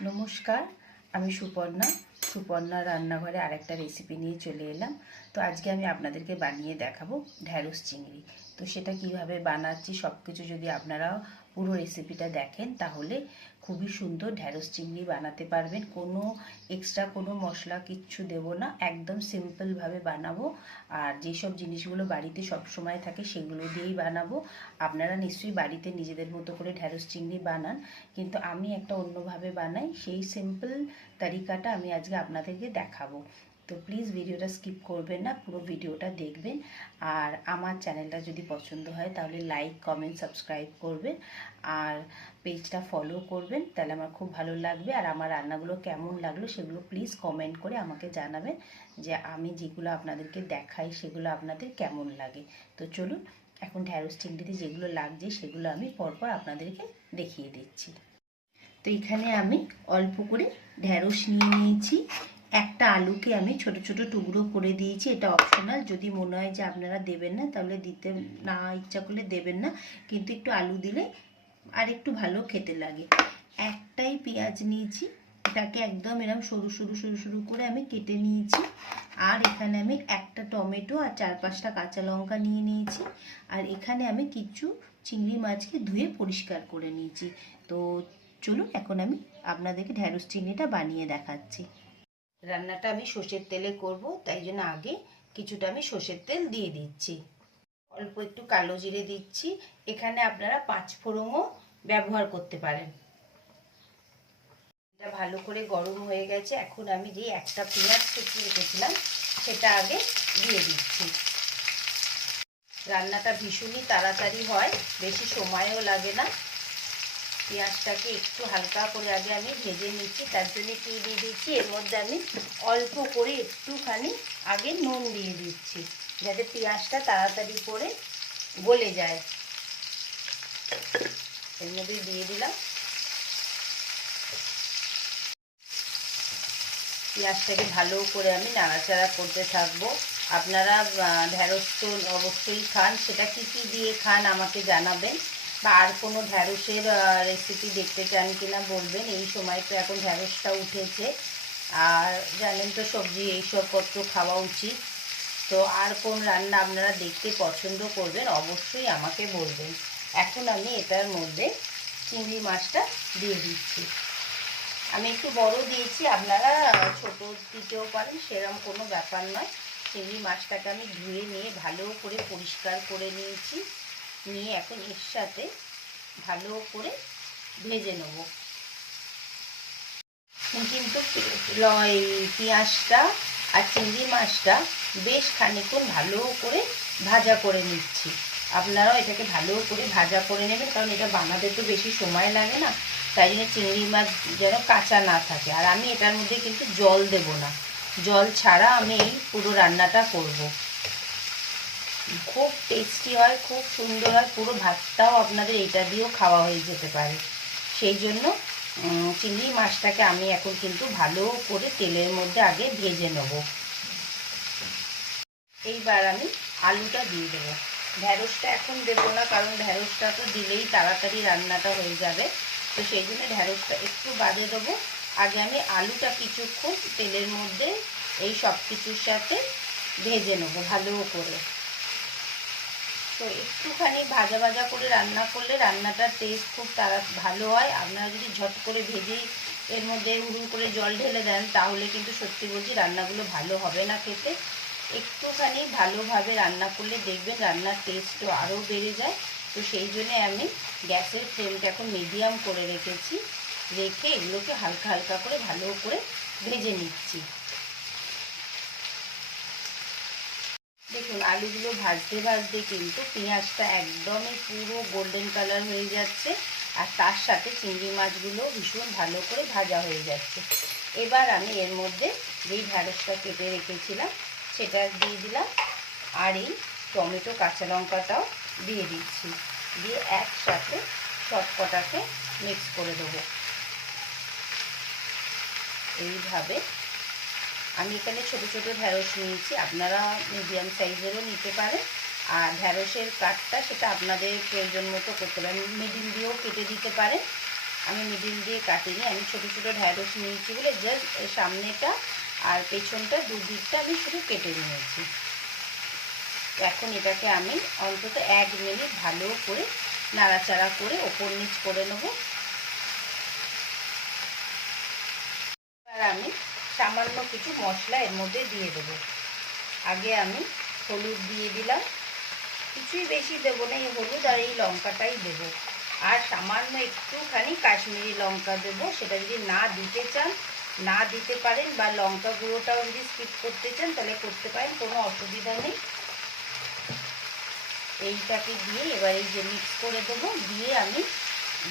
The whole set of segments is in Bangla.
নমস্কার, আমি সুপর্ণা রান্নাঘরে আরেকটা রেসিপি নিয়ে চলে এলাম। তো আজকে আমি আপনাদেরকে বানিয়ে দেখাবো ঢ্যাঁড়স চিংড়ি। তো সেটা কিভাবে বানাচ্ছি সব কিছু যদি আপনারা পুরো রেসিপিটা দেখেন তাহলে খুবই সুন্দর ঢ্যাঁড়স চিংড়ি বানাতে পারবেন। কোনো এক্সট্রা কোনো মশলা কিচ্ছু দেব না, একদম সিম্পলভাবে বানাবো। আর যেসব জিনিসগুলো বাড়িতে সব সময় থাকে সেগুলো দিয়েই বানাবো। আপনারা নিশ্চয়ই বাড়িতে নিজেদের মতো করে ঢ্যাঁড়স চিংড়ি বানান, কিন্তু আমি একটা অন্যভাবে বানাই। সেই সিম্পল তরিকাটা আমি আজকে আপনাদেরকে দেখাবো। তো প্লিজ ভিডিওটা স্কিপ করবেন না, পুরো ভিডিওটা দেখবেন। আর আমার চ্যানেলটা যদি পছন্দ হয় তাহলে লাইক, কমেন্ট, সাবস্ক্রাইব করবেন। আর পেজটা ফলো করবেন, তাহলে আমার খুব ভালো লাগবে। আর আমার রান্নাগুলো কেমন লাগলো সেগুলো প্লিজ কমেন্ট করে আমাকে জানাবেন, যে আমি যেগুলো আপনাদেরকে দেখাই সেগুলো আপনাদের কেমন লাগে। তো চলুন, এখন ঢ্যাঁড়স চিংড়িতে যেগুলো লাগছে সেগুলো আমি পরপর আপনাদেরকে দেখিয়ে দিচ্ছি। তো এখানে আমি অল্প করে ঢ্যাঁড়স নিয়ে নিয়েছি। একটা আলুকে আমি ছোট ছোট টুকরো করে দিয়েছি। এটা অপশনাল, যদি মনে হয় যে আপনারা দেবেন না তাহলে দিতে না ইচ্ছা করলে দেবেন না, কিন্তু একটু আলু দিলে আর একটু ভালো খেতে লাগে। একটাই পেঁয়াজ নিয়েছি, এটাকে একদম এরকম সরু সরু সরু সরু করে আমি কেটে নিয়েছি। আর এখানে আমি একটা টমেটো আর 4-5টা কাঁচা লঙ্কা নিয়ে নিয়েছি। আর এখানে আমি কিছু চিংড়ি মাছকে ধুয়ে পরিষ্কার করে নিয়েছি। তো চলুন, এখন আমি আপনাদেরকে ঢ্যাঁড়স চিংড়িটা বানিয়ে দেখাচ্ছি। রান্নাটা আমি সর্ষের তেলে করব, তাই জন্য আগে কিছুটা আমি সর্ষের তেল দিয়ে দিচ্ছি। অল্প একটু কালো জিরে দিচ্ছি। এখানে আপনারা 5 ফোড়নও ব্যবহার করতে পারেন। এটা ভালো করে গরম হয়ে গেছে। এখন আমি যে একটা পেঁয়াজ কেটে রেখেছিলাম সেটা আগে দিয়ে দিচ্ছি। রান্নাটা ভীষণই তাড়াতাড়ি হয়, বেশি সময়ও লাগে না। পেঁয়াজটাকে একটু হালকা করে আগে আমি ভেজে নিচ্ছি, তার জন্য কি দিয়ে দিচ্ছি, এর মধ্যে আমি অল্প করে একটুখানি আগে নুন দিয়ে দিচ্ছি, যাতে পেঁয়াজটা তাড়াতাড়ি করে গলে যায়। এর মধ্যে দিয়ে দিলাম। পেঁয়াজটাকে ভালো করে আমি নাড়াচাড়া করতে থাকবো। আপনারা ঢ্যাঁড়স তো অবশ্যই খান, সেটা কি কি দিয়ে খান আমাকে জানাবেন, বা আর কোনো ঢ্যাঁড়সের রেসিপি দেখতে চান কিনা বলবেন। এই সময় তো এখন ঢ্যাঁড়সটা উঠেছে, আর জানেন তো সবজি এইসব পত্র খাওয়া উচিত। তো আর কোন রান্না আপনারা দেখতে পছন্দ করবেন অবশ্যই আমাকে বলবেন। এখন আমি এটার মধ্যে চিংড়ি মাছটা দিয়ে দিচ্ছি। আমি একটু বড় দিয়েছি, আপনারা ছোট দিতেও পারেন, সেরকম কোনো ব্যাপার নয়। চিংড়ি মাছটাকে আমি ধুয়ে নিয়ে ভালো করে পরিষ্কার করে নিয়েছি, নিয়ে এখন এর সাথে ভালো করে ভেজে নেব। কিন্তু পেঁয়াজটা আর চিংড়ি মাছটা বেশ খানিকক্ষণ ভালো করে ভাজা করে নিচ্ছি। আপনারাও এটাকে ভালো করে ভাজা করে নেবেন, কারণ এটা বানাতে তো বেশি সময় লাগে না, তাই জন্য চিংড়ি মাছ যেন কাঁচা না থাকে। আর আমি এটার মধ্যে কিন্তু জল দেব না, জল ছাড়া আমি এই পুরো রান্নাটা করব। খুব টেস্টি হয়, খুব সুন্দর হয়, পুরো ভাতটাও আপনাদের এটা দিয়েও খাওয়া হয়ে যেতে পারে। সেই জন্য চিংড়ি মাছটাকে আমি এখন কিন্তু ভালো করে তেলের মধ্যে আগে ভেজে নেব। এইবার আমি আলুটা দিয়ে দেবো। ঢ্যাঁড়সটা এখন দেবো না, কারণ ঢ্যাঁড়সটা তো দিলেই তাড়াতাড়ি রান্নাটা হয়ে যাবে। তো সেই জন্য ঢ্যাঁড়সটা একটু বাদে দেবো। আগে আমি আলুটা কিছুক্ষণ তেলের মধ্যে এই সব কিছুর সাথে ভেজে নেবো ভালো করে। তো একটুখানি ভাজা ভাজা করে রান্না করলে রান্নাটার টেস্ট খুব ভালো হয়। আপনারা যদি ঝট করে ভেজেই এর মধ্যে হুড়ুর করে জল ঢেলে দেন তাহলে কিন্তু সত্যি বলছি রান্নাগুলো ভালো হবে না খেতে। একটুখানি ভালোভাবে রান্না করলে দেখবেন রান্নার টেস্টও আরও বেড়ে যায়। তো সেই জন্যে আমি গ্যাসের ফ্লেমটা এখন মিডিয়াম করে রেখেছি, রেখে এগুলোকে হালকা হালকা করে ভালো করে ভেজে নিচ্ছি। দেখুন আলুগুলো ভাজতে ভাজতে কিন্তু পেঁয়াজটা একদমই পুরো গোল্ডেন কালার হয়ে যাচ্ছে, আর তার সাথে চিংড়ি মাছগুলো ভীষণ ভালো করে ভাজা হয়ে যাচ্ছে। এবার আমি এর মধ্যে যেই ঢ্যাঁড়সটা কেটে রেখেছিলাম সেটা দিয়ে দিলাম, আর এই টমেটো কাঁচা লঙ্কাটাও দিয়ে দিচ্ছি, দিয়ে একসাথে সব কটাকে মিক্স করে দেবো। এইভাবে আমি এখানে ছোট ছোট ঢ্যাঁড়স নিয়েছি, আপনারা মিডিয়াম সাইজেরও নিতে পারেন। আর ঢ্যাঁড়সের কাটটা সেটা আপনাদের প্রয়োজন মতো করতে পারেন, মিডিয়াম দিয়েও কেটে দিতে পারেন। আমি মিডিল দিয়ে কাটিনি, আমি ছোটো ছোটো ঢ্যাঁড়স নিয়েছি বলে জাস্ট সামনেটা আর পেছনটা দুদিকটা আমি শুধু কেটে নিয়েছি। তো এখন এটাকে আমি অন্তত 1 মিনিট ভালো করে নাড়াচাড়া করে ওপর নিচ করে নেব। আর আমি সামান্য কিছু মশলা এর মধ্যে দিয়ে দেবো। আগে আমি হলুদ দিয়ে দিলাম, কিছুই বেশি দেবো না, এই হলুদ আর এই লঙ্কাটাই দেবো। আর সামান্য একটুখানি কাশ্মীরি লঙ্কা দেবো, সেটা যদি না দিতে চান না দিতে পারেন, বা লঙ্কা গুঁড়োটাও যদি স্কিপ করতে চান তাহলে করতে পারেন, কোনো অসুবিধা নেই। এইটাকে দিয়ে এবার এই যে মিক্স করে দেবো, দিয়ে আমি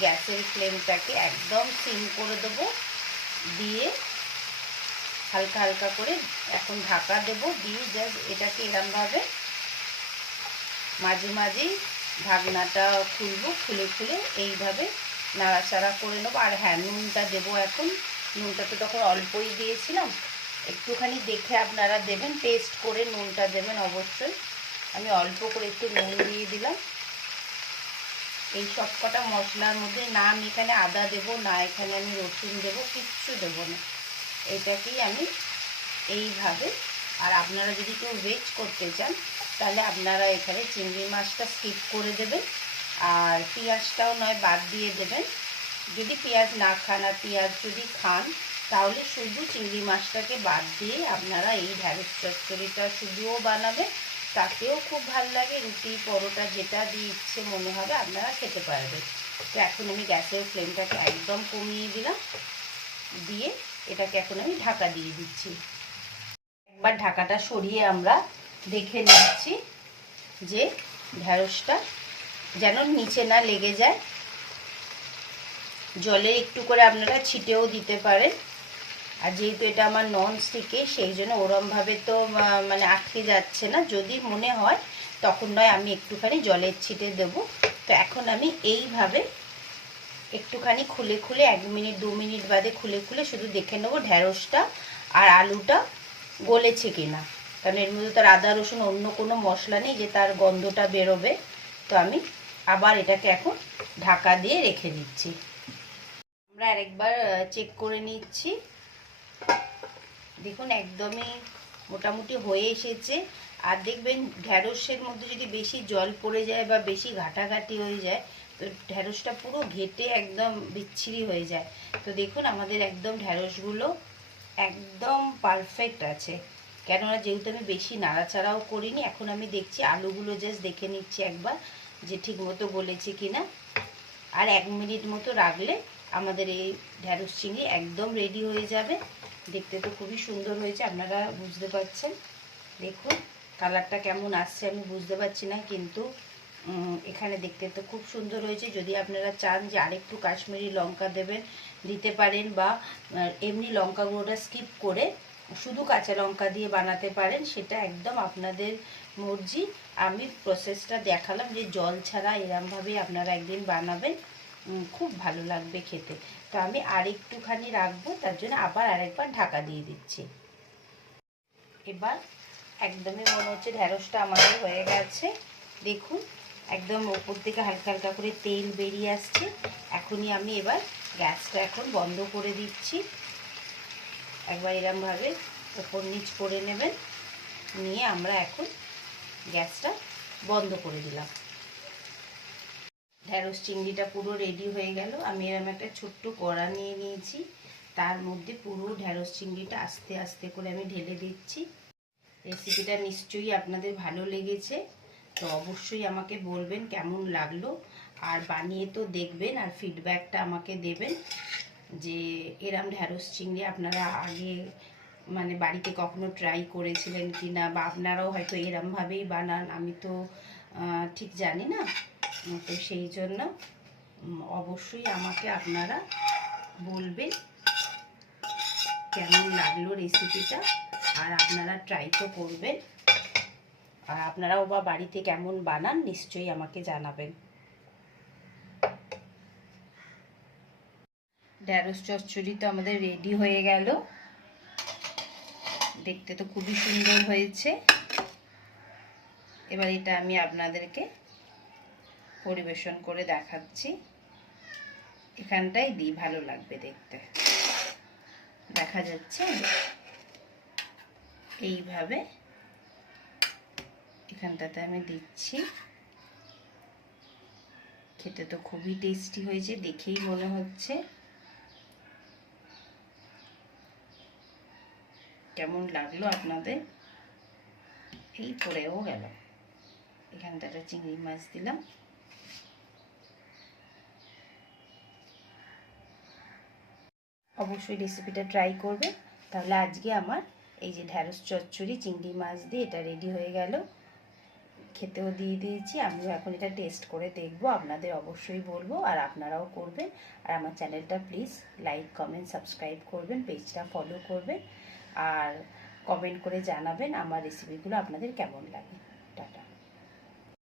গ্যাসের ফ্লেমটাকে একদম সিম করে দেবো, দিয়ে হালকা হালকা করে এখন ঢাকা দেবো, দিয়ে জাস্ট এটাকে এরমভাবে মাঝে মাঝেই ঢাকনাটা খুলবো, খুলে খুলে এইভাবে নাড়াচাড়া করে নেবো। আর হ্যাঁ, নুনটা দেবো এখন। নুনটা তো তখন অল্পই দিয়েছিলাম, একটুখানি দেখে আপনারা দেবেন, টেস্ট করে নুনটা দেবেন অবশ্যই। আমি অল্প করে একটু নুন দিয়ে দিলাম। এই সব কটা মশলার মধ্যে না আমি এখানে আদা দেবো, না এখানে আমি রসুন দেবো, কিচ্ছু দেবো না। এটাকেই আমি এইভাবে, আর আপনারা যদি কেউ ভেজ করতে চান তাহলে আপনারা এখানে চিংড়ি মাছটা স্কিপ করে দেবেন, আর পেঁয়াজটাও নয় বাদ দিয়ে দেবেন। যদি পেঁয়াজ না খান আর পেঁয়াজ যদি খান তাহলে শুধু চিংড়ি মাছটাকে বাদ দিয়ে আপনারা এই ঢ্যাঁড়স চচ্চড়িটা শুধুও বানাবেন, তাতেও খুব ভালো লাগে। রুটি পরোটা যেটা দিয়ে ইচ্ছে মনে হবে আপনারা খেতে পারবেন। তো এখন আমি গ্যাসের ফ্লেমটাকে একদম কমিয়ে দিলাম, দিয়ে এটাকে এখন আমি ঢাকা দিয়ে দিচ্ছি। একবার ঢাকাটা সরিয়ে আমরা দেখে নিচ্ছি যে ঢ্যাঁড়সটা যেন নিচে না লেগে যায়। জলে একটু করে আপনারা ছিটেও দিতে পারেন, আর যেহেতু এটা আমার নন স্টিকে সেই জন্য ওরমভাবে তো মানে আটকে যাচ্ছে না। যদি মনে হয় তখন নয় আমি একটুখানি জলের ছিটে দেবো। তো এখন আমি এইভাবে একটুখানি খুলে খুলে 1 মিনিট 2 মিনিট বাদে খুলে খুলে শুধু দেখে নেবো ঢ্যাঁড়সটা আর আলুটা গলেছে কিনা, কারণ এর মধ্যে তার আদা রসুন অন্য কোনো মশলা নেই যে তার গন্ধটা বেরোবে। তো আমি আবার এটাকে এখন ঢাকা দিয়ে রেখে দিচ্ছি। আমরা আরেকবার চেক করে নিচ্ছি। দেখুন একদমই মোটামুটি হয়ে এসেছে। আর দেখবেন ঢ্যাঁড়সের মধ্যে যদি বেশি জল পড়ে যায় বা বেশি ঘাটাঘাটি হয়ে যায় তো ঢ্যাঁড়সটা পুরো ঘেটে একদম বিচ্ছিরি হয়ে যায়। তো দেখুন আমাদের একদম ঢ্যাঁড়সগুলো একদম পারফেক্ট আছে, কেননা যেহেতু আমি বেশি নাড়াচাড়াও করিনি। এখন আমি দেখছি আলুগুলো জাস্ট দেখে নিচ্ছি একবার যে ঠিক মতো গলেছে কিনা। আর 1 মিনিট মতো রাখলে আমাদের এই ঢ্যাঁড়স চিংড়ি একদম রেডি হয়ে যাবে। দেখতে তো খুবই সুন্দর হয়েছে, আপনারা বুঝতে পারছেন। দেখুন কালারটা কেমন আসছে আমি বুঝতে পারছি না, কিন্তু এখানে দেখতে তো খুব সুন্দর হয়েছে। যদি আপনারা চান যে আরেকটু কাশ্মীরি লঙ্কা দেবেন দিতে পারেন, বা এমনি লঙ্কা গুঁড়োটা স্কিপ করে শুধু কাঁচা লঙ্কা দিয়ে বানাতে পারেন, সেটা একদম আপনাদের মর্জি। আমি প্রসেসটা দেখালাম যে জল ছাড়া এরমভাবেই আপনারা একদিন বানাবেন, খুব ভালো লাগবে খেতে। তো আমি আরেকটুখানি রাখবো, তার জন্য আবার আরেকবার ঢাকা দিয়ে দিচ্ছি। এবার একদমই মনে হচ্ছে ঢ্যাঁড়সটা আমাদের হয়ে গেছে। দেখুন একদম ওপর থেকে হালকা হালকা করে তেল বেরিয়ে আসছে। এখনই আমি এবার গ্যাসটা এখন বন্ধ করে দিচ্ছি। একবার এরমভাবে ওপর নিচ করে নেবেন, নিয়ে আমরা এখন গ্যাসটা বন্ধ করে দিলাম। ঢ্যাঁড়স চিংড়িটা পুরো রেডি হয়ে গেল। আমি এরকম একটা ছোট্ট কড়া নিয়ে নিয়েছি, তার মধ্যে পুরো ঢ্যাঁড়স চিংড়িটা আস্তে আস্তে করে আমি ঢেলে দিচ্ছি। রেসিপিটা নিশ্চয়ই আপনাদের ভালো লেগেছে, তো অবশ্যই আমাকে বলবেন কেমন লাগলো, আর বানিয়ে তো দেখবেন আর ফিডব্যাকটা আমাকে দেবেন যে এরম ঢ্যাঁড়স চিংড়ি আপনারা আগে মানে বাড়িতে কখনো ট্রাই করেছিলেন কি না, বা আপনারাও হয়তো এরমভাবেই বানান, আমি তো ঠিক জানি না। তো সেই জন্য অবশ্যই আমাকে আপনারা বলবেন কেমন লাগলো রেসিপিটা, আর আপনারা ট্রাই তো করবেন, আর আপনারাও বা বাড়িতে কেমন বানান নিশ্চয়ই আমাকে জানাবেন। ঢ্যাঁড়স চচ্চড়ি তো আমাদের রেডি হয়ে গেল, দেখতে তো খুবই সুন্দর হয়েছে। এবার এটা আমি আপনাদেরকে পরিবেশন করে দেখাচ্ছি। এখানটাই দিই, ভালো লাগবে দেখতে। দেখা যাচ্ছে এইভাবে এখানটাতে আমি দিচ্ছি। খেতে তো খুবই টেস্টি হয়েছে, দেখেই মনে হচ্ছে। কেমন লাগলো আপনাদের? এই পড়েও গেল। এখানটাতে চিংড়ি মাছ দিলাম। অবশ্যই রেসিপিটা ট্রাই করবে। তাহলে আজকে আমার এই যে ঢ্যাঁড়স চচ্চড়ি চিংড়ি মাছ দিয়ে এটা রেডি হয়ে গেল। খেতেও দিয়ে দিয়েছি। আমিও এখন এটা টেস্ট করে দেখবো, আপনাদের অবশ্যই বলবো, আর আপনারাও করবেন। আর আমার চ্যানেলটা প্লিজ লাইক কমেন্ট সাবস্ক্রাইব করবেন, পেজটা ফলো করবেন, আর কমেন্ট করে জানাবেন আমার রেসিপিগুলো আপনাদের কেমন লাগে।